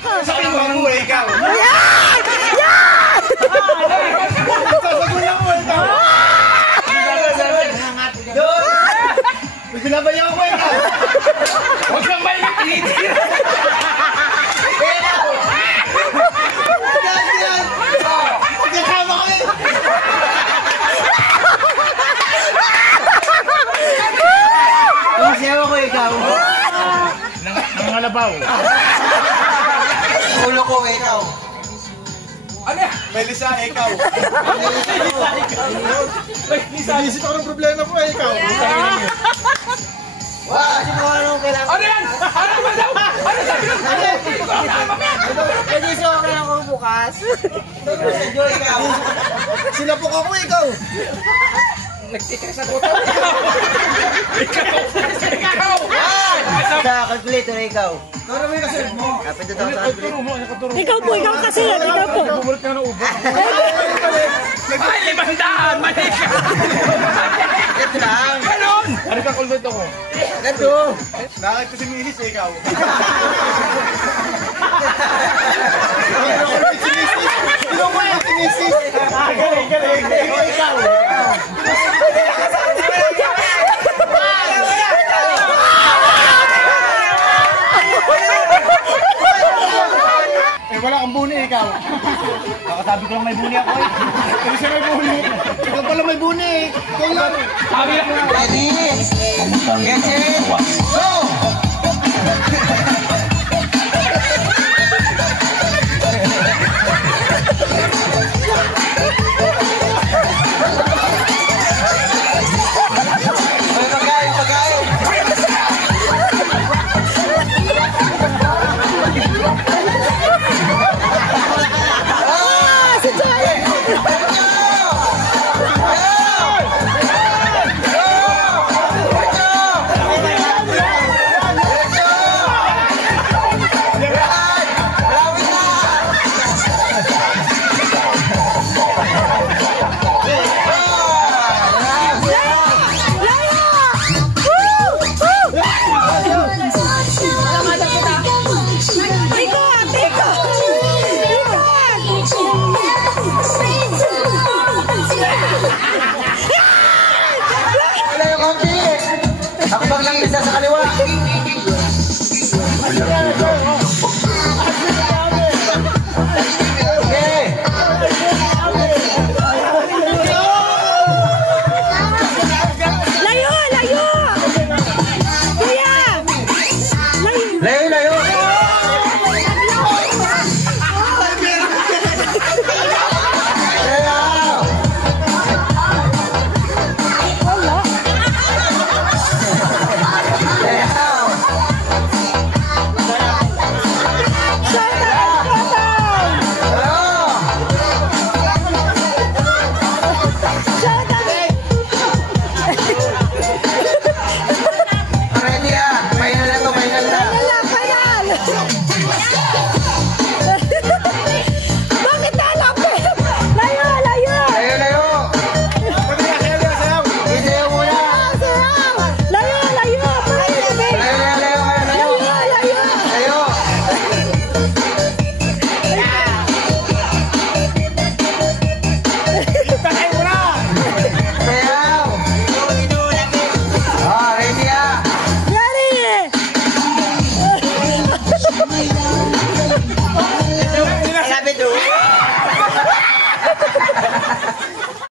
Sabi mo ang buhay ikaw. Yan! Yan! Sasagulan mo ikaw. Binabayaw ko ikaw. Huwag kang may tinitin. Kasama ko eh. Siyawa ko ikaw. Nangalabaw. Ulo ko ikaw. Ano yan? Melissa, ikaw. Inisip ako ng problema ko ikaw. Kasi mo anong kailangan. Ano yan? Ano ba daw? Ano sabi ng Pwede siya ako kailangan ko bukas. Sinapok ako ikaw. Nagtitres ako ito. Ikaw! Sa calculator ikaw. Tara mo yung kasunod mo. Kapit ito sa calculator. Ikaw po, ikaw kasi yan, ikaw po. Bumulit ka na ubo. Ay, 500! Mali ka! Ito lang. Ganon! Ano ka kulbet ako? Ito. Nakit ko si Milis ikaw. Sino mo yung sinisis? Galing. Ikaw. Wala kang buni ikaw. Kakasabi ko lang may buni ako eh. Hindi siya may buni. Ikaw pala may buni eh. Ikaw lang. Sabi lang. Ready? Get it? Go!